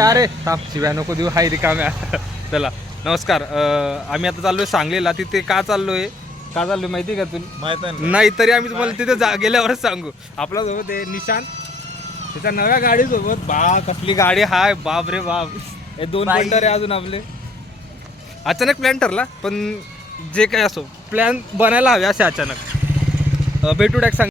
अरे ताप शिव्या नको देऊ, हाय रिकाम्या. चला नमस्कार. आम्ही आता चाललोय सांगलीला. तिथे का चाललोय माहिती का तुला? माहित नाही तरी आम्ही तुम्हाला तिथे गेल्यावरच सांगू. आपल्या सोबत आहे निशांत, त्याच्या नव्या गाडीसोबत. कसली गाडी हाय, बाप रे बाप. हे 2 बंडर आहे अजून आपले. अचानक प्लॅन ठरला, पण जे काय असो प्लॅन बनायला हवे असे अचानक. भेटू डायरेक्ट सांग.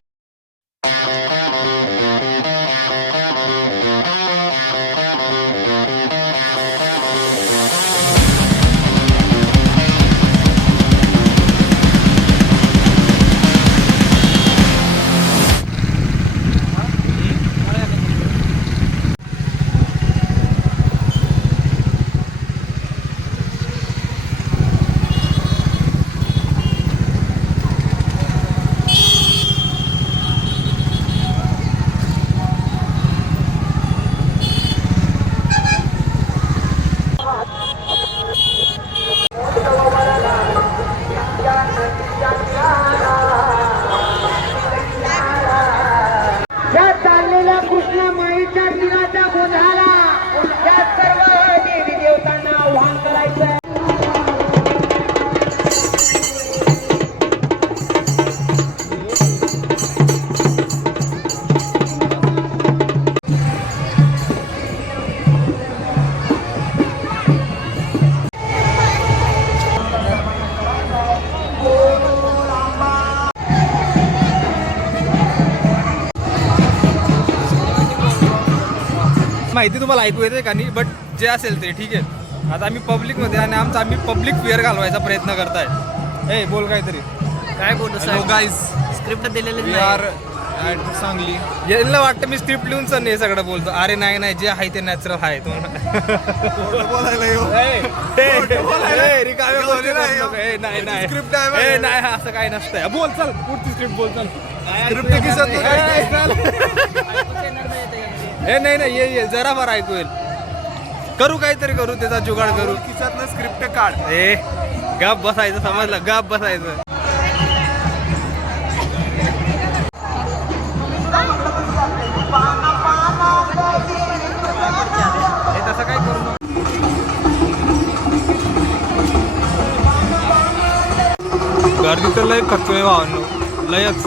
माहिती तुम्हाला ऐकू येते का नाही, बट जे असेल ते ठीक आहे. आता आम्ही पब्लिकमध्ये आणि आम्ही पब्लिक फेअर घालवायचा प्रयत्न करताय. हे बोल काहीतरी. काय बोलू हॅलो गाईज, स्क्रिप्ट दिलेले वी आर ॲट सांगली. यांना वाटतं मी स्क्रिप्ट लिहून सर हे सगळं बोलतो. अरे नाही, जे आहे ते नॅचरल आहे. बोलायला येऊ. नाही स्क्रिप्ट आहे. नाही असं काही नसतंय. बोल चल, पुढची स्क्रिप्ट बोल चल. स्क्रिप्ट किसत नाही ये जरा फार ऐकू येईल. करू काहीतरी करू, त्याचा जुगाड करू. किसातलं स्क्रिप्ट काढ. ए गप बसायचं, समजलं? गप बसायचं. तसं काय करू नको. गर्दी तर लय खर्च आहे भावांनो, लयच.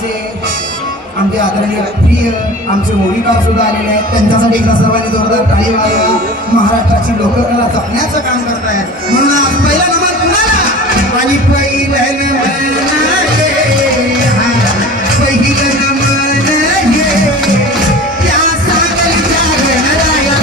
आमचे आदरणीय प्रिय आमचे ओळीकार सुद्धा आलेले आहेत. त्यांच्यासाठी एकदा सर्वांनी जोरदार टाळी वाजवा. महाराष्ट्राची लोककला जपण्याचं काम करतायत म्हणून आज पहिला नंबर कुणाला आणि पहिलं नमन आहे. पहिलं नमन आहे त्या सांगलीच्या गणरायाला.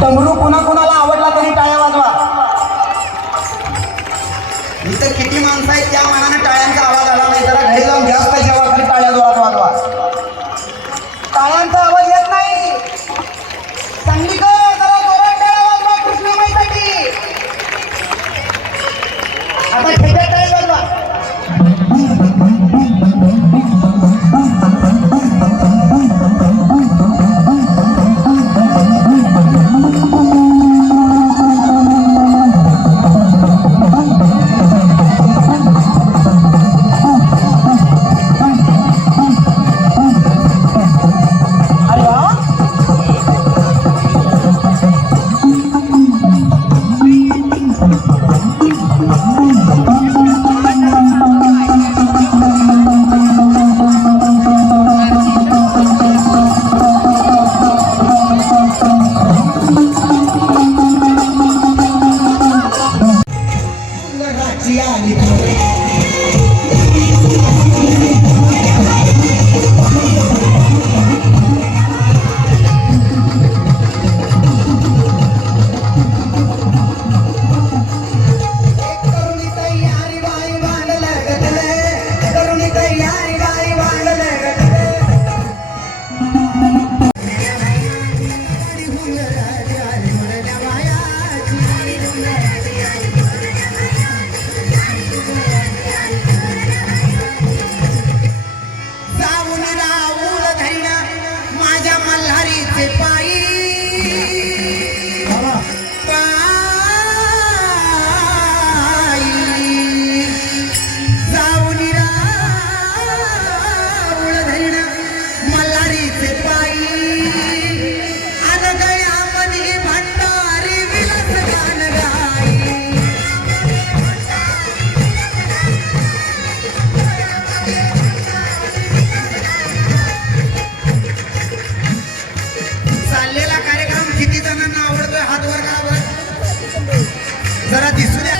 डमरू कोणाकोणाला आवडला तरी टाळ्या वाजवा. इथं किती माणसं आहेत त्या मनाने टाळ्यांचा आवाज आला नाही. जरा घरी जाऊन गॅस पाहिजे खाली टाळ्या जोरात वाजवा. टाळ्यांचा आवाज येत नाही. संगीकर जरा जोरात टाळ्या वाजवा कृष्णामाईसाठी. आता ठेक्यात टाळ्या वाजवा. जरा दिसू द्या.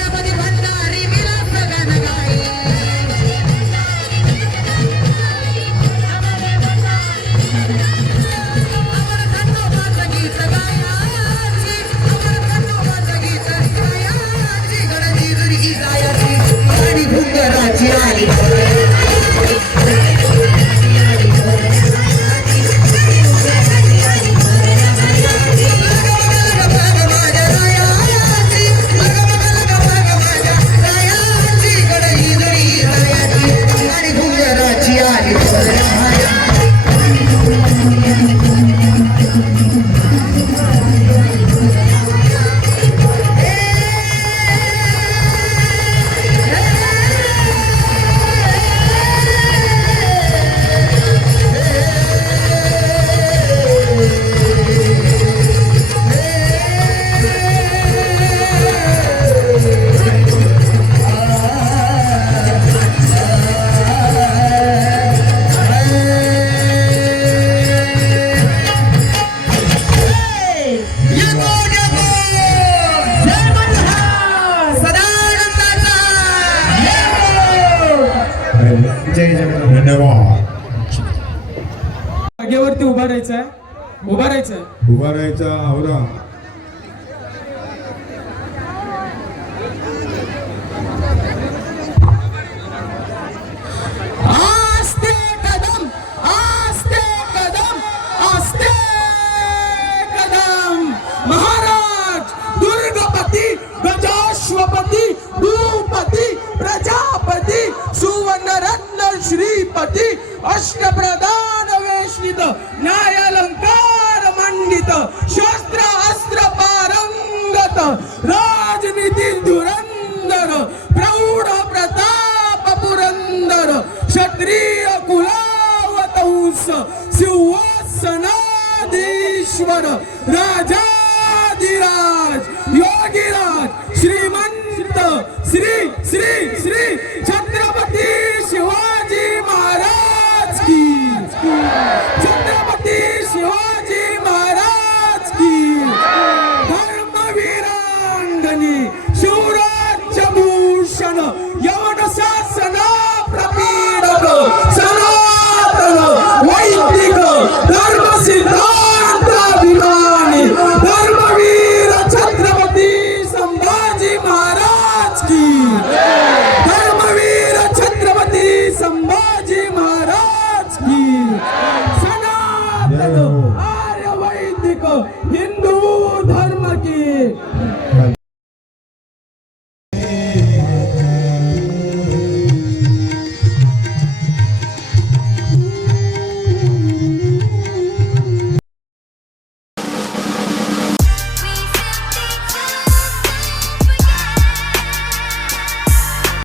धन्यवाद. जागेवरती उभा राहायचंय. उभा राहायचा आवरा. आस्ते कदम आस्ते कदम आस्ते कदम. महाराज दुर्गपती गजाश्वपती भूपती प्रजापती सुवर्णरत्न श्रीपती अष्टप्रधान वेष्टित न्यायालंकार मंडित शस्त्र अस्त्र पारंगत राजनीती धुरंधर प्रौढ प्रताप पुरंदर क्षत्रिय कुलावतंस सिंहासनाधीश्वर राजाधिराज योगीराज श्रीमंत श्री श्री